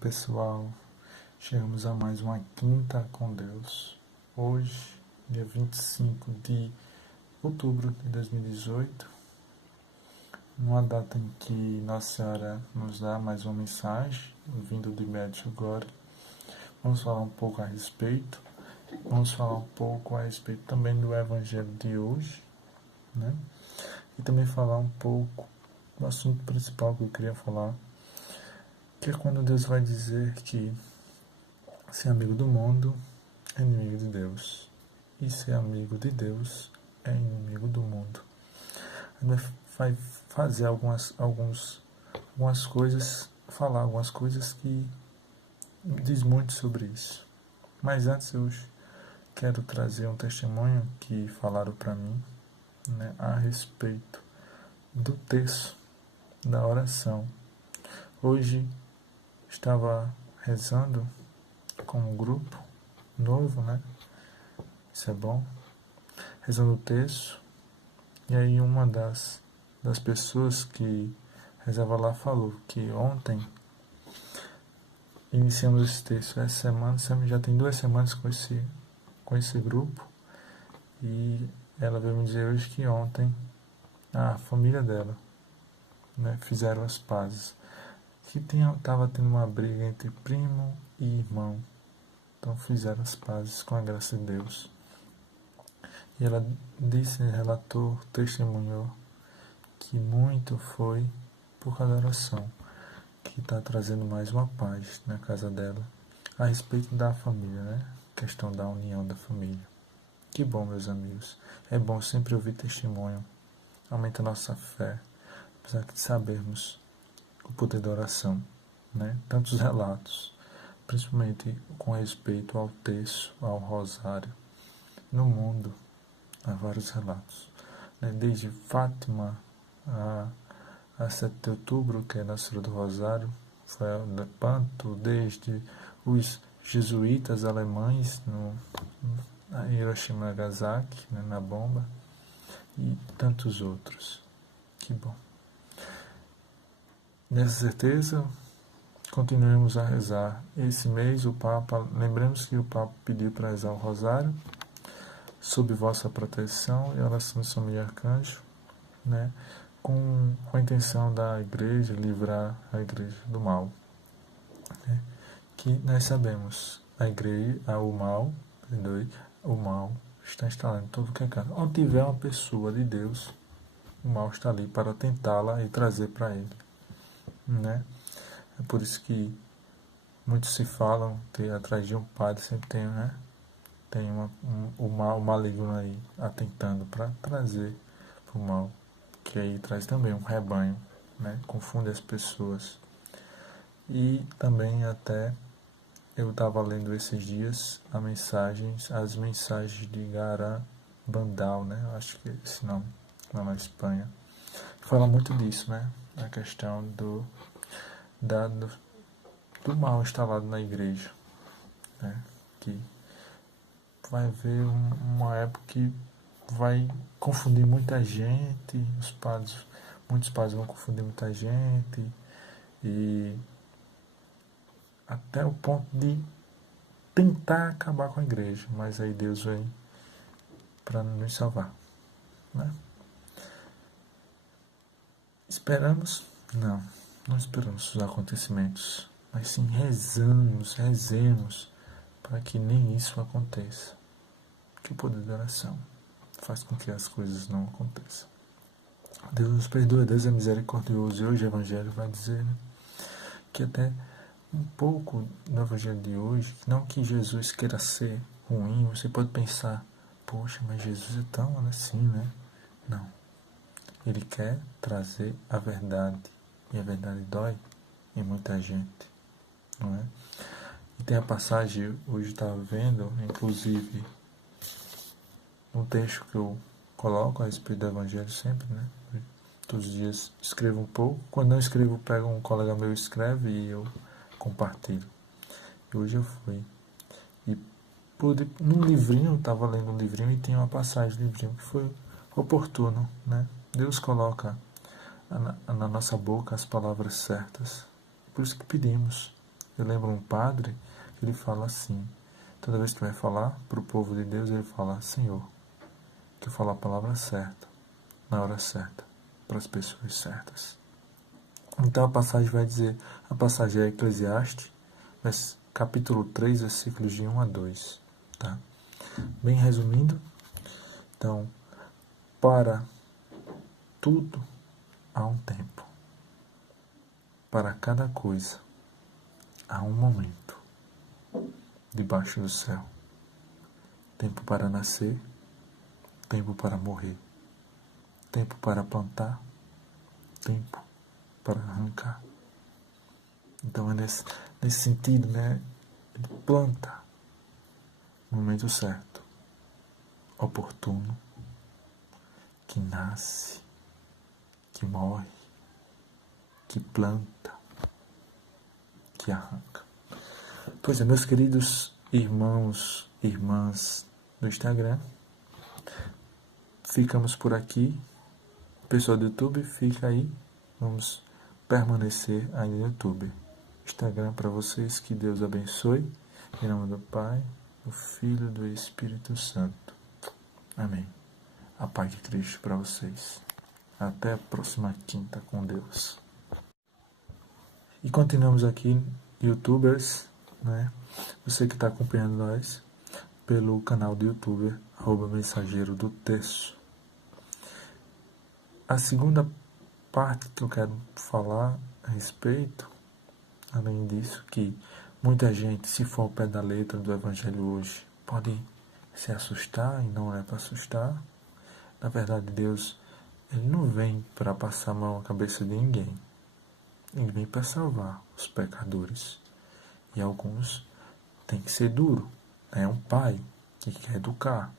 pessoal, chegamos a mais uma Quinta com Deus. Hoje, dia 25 de outubro de 2018, numa data em que Nossa Senhora nos dá mais uma mensagem, vindo de médico agora. Vamos falar um pouco a respeito, também do Evangelho de hoje, né? E também falar um pouco do assunto principal que eu queria falar, que é quando Deus vai dizer que ser amigo do mundo é inimigo de Deus, e ser amigo de Deus é inimigo do mundo. A gente vai fazer algumas coisas, falar algumas coisas que diz muito sobre isso. Mas antes eu quero trazer um testemunho que falaram para mim, né, a respeito do texto da oração. Hoje estava rezando com um grupo novo, né? Isso é bom. Rezando o texto. E aí uma das pessoas que rezava lá falou que ontem iniciamos esse texto. Essa semana, já tem 2 semanas com esse grupo. E ela veio me dizer hoje que ontem a família dela, né, fizeram as pazes. Que estava tendo uma briga entre primo e irmão. Então fizeram as pazes com a graça de Deus. E ela disse, relatou, testemunhou que muito foi por causa da oração, que está trazendo mais uma paz na casa dela, a respeito da família, né? Questão da união da família. Que bom, meus amigos. É bom sempre ouvir testemunho. Aumenta a nossa fé, apesar de sabermos o poder da oração, né? Tantos relatos, principalmente com respeito ao terço, ao rosário. No mundo há vários relatos, né? Desde Fátima a 7 de outubro, que é a Nossa Senhora do Rosário, foi de Panto, desde os jesuítas alemães em Hiroshima e Nagasaki, né, na bomba, e tantos outros. Que bom. Nessa certeza, continuemos a rezar. Esse mês lembremos que o Papa pediu para rezar o Rosário, sob vossa proteção e oração de São Miguel Arcanjo, né, com a intenção da Igreja livrar a Igreja do mal, né, que nós sabemos, o mal está instalado em todo que é canto. Onde tiver uma pessoa de Deus, o mal está ali para tentá-la e trazer para ele, né? É por isso que muitos se falam que atrás de um padre sempre tem, né? Tem o maligno aí atentando para trazer para o mal, que aí traz também um rebanho, né? Confunde as pessoas. E também até eu estava lendo esses dias as mensagens de Garan Bandal, né? Eu acho que é esse nome, lá na Espanha. Fala muito disso, né? A questão do mal instalado na igreja, né? Que vai haver uma época que vai confundir muita gente, muitos padres vão confundir muita gente, e até o ponto de tentar acabar com a igreja, mas aí Deus vem para nos salvar, né? Esperamos? Não esperamos os acontecimentos, mas sim rezemos para que nem isso aconteça. Que o poder da oração faz com que as coisas não aconteçam. Deus nos perdoa, Deus é misericordioso. E hoje o Evangelho vai dizer, né, que até um pouco no Evangelho de hoje, não que Jesus queira ser ruim, você pode pensar, poxa, mas Jesus é tão assim, né? Não. Ele quer trazer a verdade, e a verdade dói em muita gente, não é? E tem a passagem, hoje estava vendo, inclusive, um texto que eu coloco a respeito do Evangelho sempre, né? Todos os dias escrevo um pouco. Quando não escrevo, pego um colega meu, escreve e eu compartilho. E hoje eu fui. E num livrinho, eu estava lendo um livrinho e tinha uma passagem do livrinho que foi oportuno, né? Deus coloca na nossa boca as palavras certas. Por isso que pedimos. Eu lembro um padre que ele fala assim, toda vez que vai falar para o povo de Deus, ele fala: Senhor, que eu falo a palavra certa, na hora certa, para as pessoas certas. Então a passagem vai dizer, a passagem é Eclesiastes, capítulo 3, versículos de 1 a 2. Tá? Bem resumindo, então, para tudo há um tempo. Para cada coisa há um momento debaixo do céu. Tempo para nascer, tempo para morrer, tempo para plantar, tempo para arrancar. Então é nesse sentido, né? Ele planta no momento certo, oportuno, que nasce, que morre, que planta, que arranca. Pois é, meus queridos irmãos e irmãs do Instagram, ficamos por aqui. Pessoal do YouTube, fica aí. Vamos permanecer aí no YouTube. Instagram para vocês, que Deus abençoe. Em nome do Pai, do Filho e do Espírito Santo. Amém. A paz de Cristo para vocês. Até a próxima quinta com Deus. E continuamos aqui, YouTubers, né? Você que está acompanhando nós pelo canal do YouTuber, @mensageiro do Terço. A segunda parte que eu quero falar a respeito, além disso, que muita gente, se for ao pé da letra do Evangelho hoje, pode se assustar, e não é para assustar. Na verdade, Deus, Ele não vem para passar a mão na cabeça de ninguém. Ele vem para salvar os pecadores. E alguns têm que ser duro. É um pai que quer educar.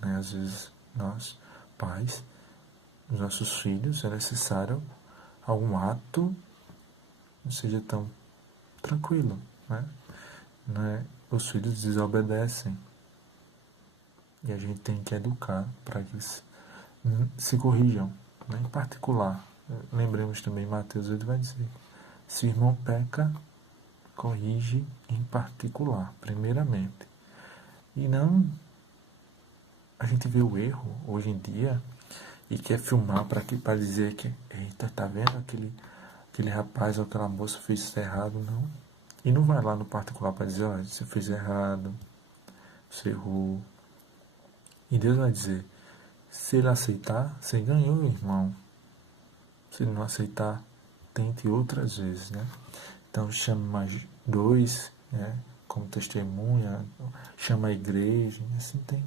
Né? Às vezes, nós, pais, os nossos filhos, é necessário algum ato não seja tão tranquilo. Né? Os filhos desobedecem. E a gente tem que educar para que eles se corrijam. Né? Em particular, lembremos também, Mateus 8 vai dizer: se o irmão peca, corrige em particular, primeiramente. E não a gente vê o erro hoje em dia e quer filmar para dizer que, eita, tá vendo aquele rapaz ou aquela moça fez isso errado, não. E não vai lá no particular para dizer: olha, você fez errado, você errou. E Deus vai dizer: se ele aceitar, você ganhou, irmão. Se ele não aceitar, tente outras vezes, né? Então chame mais dois, né, como testemunha, chama a igreja, assim tem,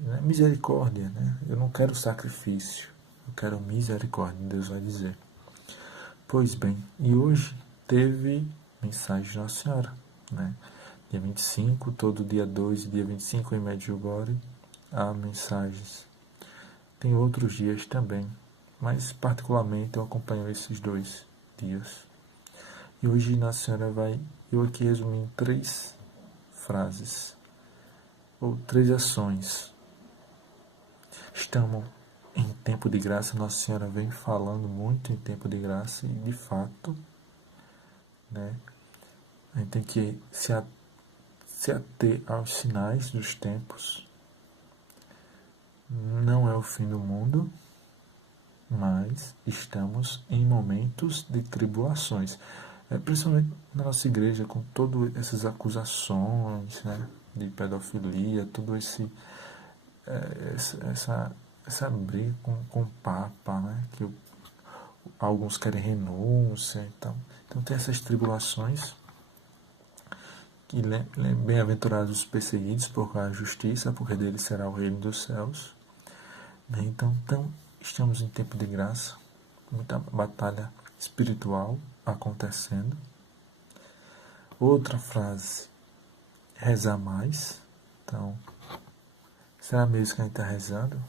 né? Misericórdia, né? Eu não quero sacrifício, eu quero misericórdia, Deus vai dizer. Pois bem, e hoje teve mensagem de Nossa Senhora, né? Dia 25, todo dia 2 e dia 25 em Medjugorje há mensagens. Tem outros dias também, mas particularmente eu acompanho esses 2 dias. E hoje Nossa Senhora vai, eu aqui resumi em 3 frases, ou 3 ações. Estamos em tempo de graça, Nossa Senhora vem falando muito em tempo de graça e de fato, né, a gente tem que se ater aos sinais dos tempos. Não é o fim do mundo, mas estamos em momentos de tribulações. Principalmente na nossa igreja, com todas essas acusações, né, de pedofilia, todo essa briga com o Papa, né, que alguns querem renúncia. Então tem essas tribulações, que bem-aventurados os perseguidos por causa da justiça, porque deles será o reino dos céus. Né? Então estamos em tempo de graça, muita batalha espiritual acontecendo. Outra frase: rezar mais. Então, será mesmo que a gente está rezando?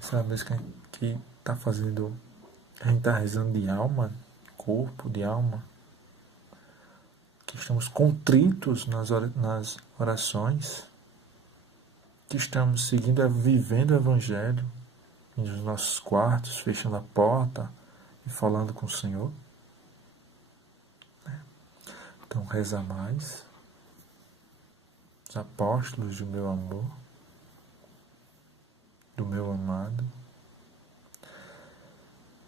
Será mesmo que a gente está fazendo? A gente está rezando de alma, corpo, de alma? Que estamos contritos nas orações? Que estamos vivendo o Evangelho nos nossos quartos, fechando a porta e falando com o Senhor? reza mais, os apóstolos do meu amor, do meu amado,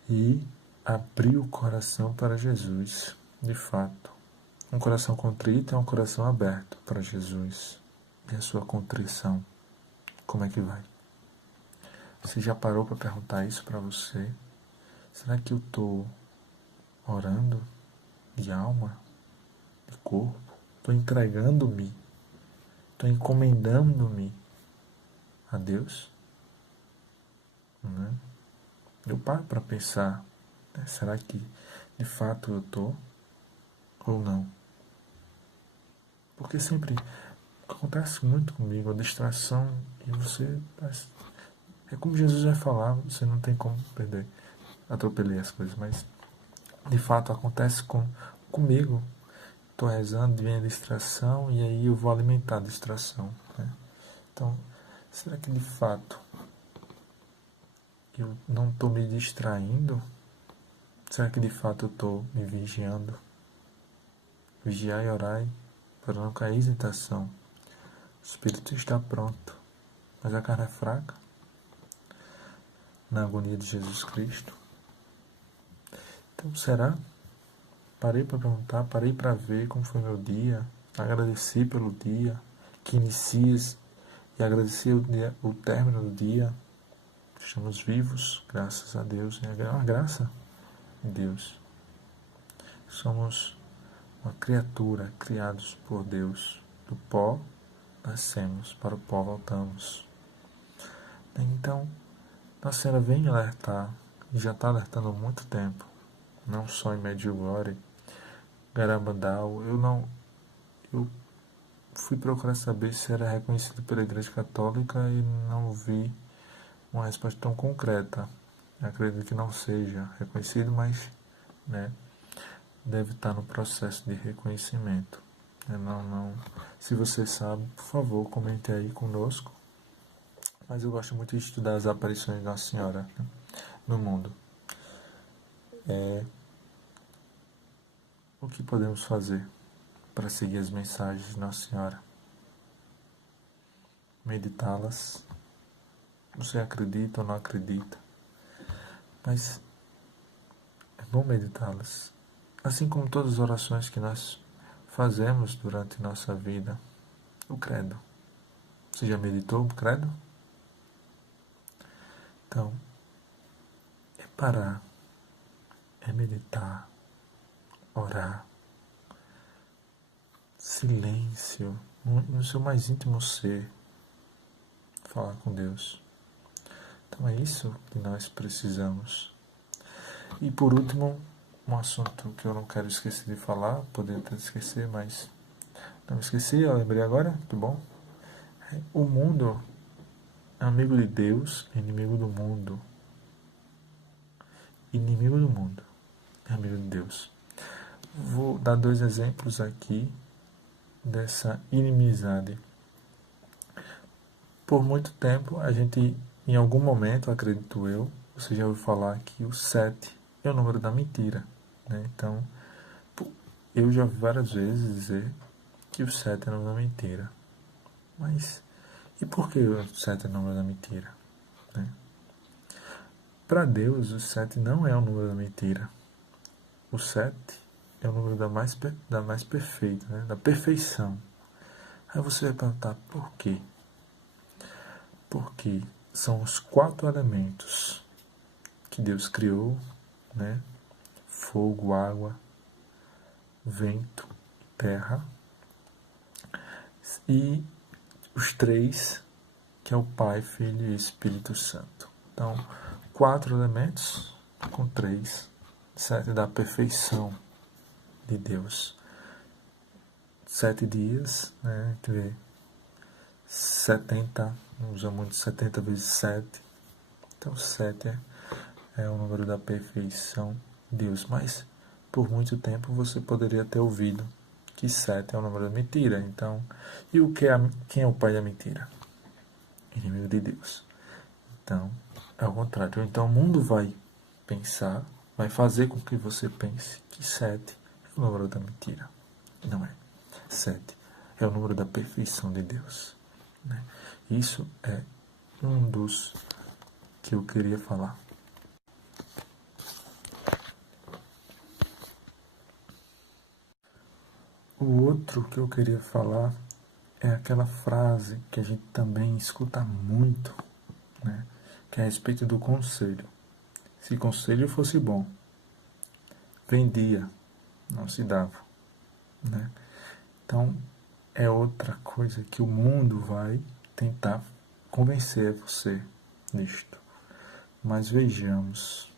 e abrir o coração para Jesus, de fato. Um coração contrito é um coração aberto para Jesus. E a sua contrição, como é que vai? Você já parou para perguntar isso para você? Será que eu estou orando de alma, de corpo? Estou entregando-me? Estou encomendando-me a Deus? Né? Eu paro para pensar, né? Será que de fato eu estou ou não? Porque sempre acontece muito comigo a distração e você... É como Jesus vai falar, você não tem como perder. Atropelei as coisas, mas de fato acontece comigo. Estou rezando, vem a distração e aí eu vou alimentar a distração. Né? Então, será que de fato eu não estou me distraindo? Será que de fato eu estou me vigiando? Vigiai e orai para não cair em tentação. O espírito está pronto, mas a carne é fraca. Na agonia de Jesus Cristo. Então, será? Parei para perguntar, parei para ver como foi meu dia, agradeci pelo dia que inicias e agradecer o término do dia. Estamos vivos, graças a Deus. É uma graça de Deus. Somos uma criatura criados por Deus. Do pó nascemos, para o pó voltamos. Então, Nossa Senhora vem alertar, e já está alertando há muito tempo, não só em Medjugorje, Garabandal. Eu fui procurar saber se era reconhecido pela Igreja Católica e não vi uma resposta tão concreta. Eu acredito que não seja reconhecido, mas né, deve estar no processo de reconhecimento. Não. Se você sabe, por favor, comente aí conosco. Mas eu gosto muito de estudar as aparições de Nossa Senhora, né, no mundo. O que podemos fazer para seguir as mensagens de Nossa Senhora? Meditá-las. Você acredita ou não acredita? Mas é bom meditá-las. Assim como todas as orações que nós fazemos durante nossa vida. O credo. Você já meditou o credo? Então, é parar, é meditar, orar, silêncio, no seu mais íntimo ser, falar com Deus. Então é isso que nós precisamos. E por último, um assunto que eu não quero esquecer de falar, poderia até esquecer, mas não esqueci, eu lembrei agora, que bom. O mundo é amigo de Deus, inimigo do mundo. Inimigo do mundo, é amigo de Deus. Vou dar 2 exemplos aqui dessa inimizade. Por muito tempo, a gente, em algum momento, acredito eu, você já ouviu falar que o 7 é o número da mentira. Né? Então, eu já vi várias vezes dizer que o 7 é o número da mentira. Mas, e por que o 7 é o número da mentira? Né? Para Deus, o 7 não é o número da mentira. O 7 é o número da mais perfeita, né? Da perfeição. Aí você vai perguntar por quê? Porque são os 4 elementos que Deus criou, né? Fogo, água, vento, terra. E os 3, que é o Pai, Filho e Espírito Santo. Então, 4 elementos com 3, 7 da perfeição de Deus. 7 dias, né? Entre 70, usa muito 70 vezes 7. Então 7 é o número da perfeição de Deus. Mas por muito tempo você poderia ter ouvido que 7 é o número da mentira. Então, e quem é o pai da mentira? Inimigo de Deus. Então, é o contrário. Então o mundo vai pensar, vai fazer com que você pense que 7 é o número da mentira. Não é. 7 é o número da perfeição de Deus, né? Isso é um dos que eu queria falar. O outro que eu queria falar é aquela frase que a gente também escuta muito, né? Que é a respeito do conselho. Se conselho fosse bom, vendia, não se dava, né? Então, é outra coisa que o mundo vai tentar convencer você disto. Mas vejamos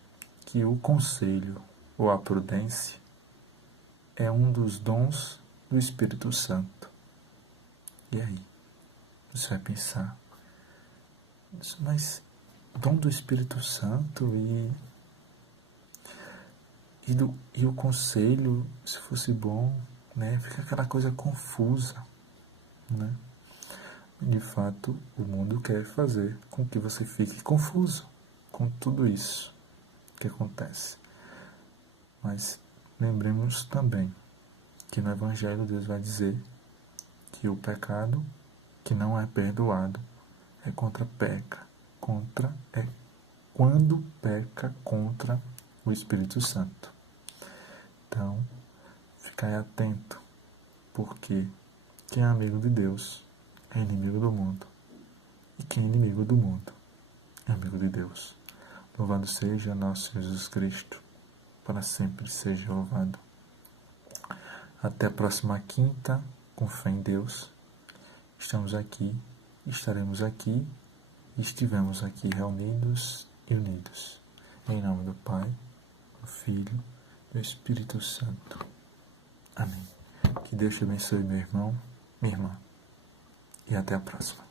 que o conselho ou a prudência é um dos dons do Espírito Santo. E aí? Você vai pensar, mas dom do Espírito Santo e o conselho, se fosse bom, né? Fica aquela coisa confusa, né? De fato, o mundo quer fazer com que você fique confuso com tudo isso que acontece. Mas lembremos também que no Evangelho Deus vai dizer que o pecado que não é perdoado é quando peca contra o Espírito Santo. Então, ficai atento, porque quem é amigo de Deus é inimigo do mundo. E quem é inimigo do mundo é amigo de Deus. Louvado seja nosso Jesus Cristo, para sempre seja louvado. Até a próxima quinta, com fé em Deus. Estamos aqui, estaremos aqui, estivemos aqui reunidos e unidos. Em nome do Pai, do Filho e do Espírito Santo. Amém. Que Deus te abençoe, meu irmão, minha irmã. E até a próxima.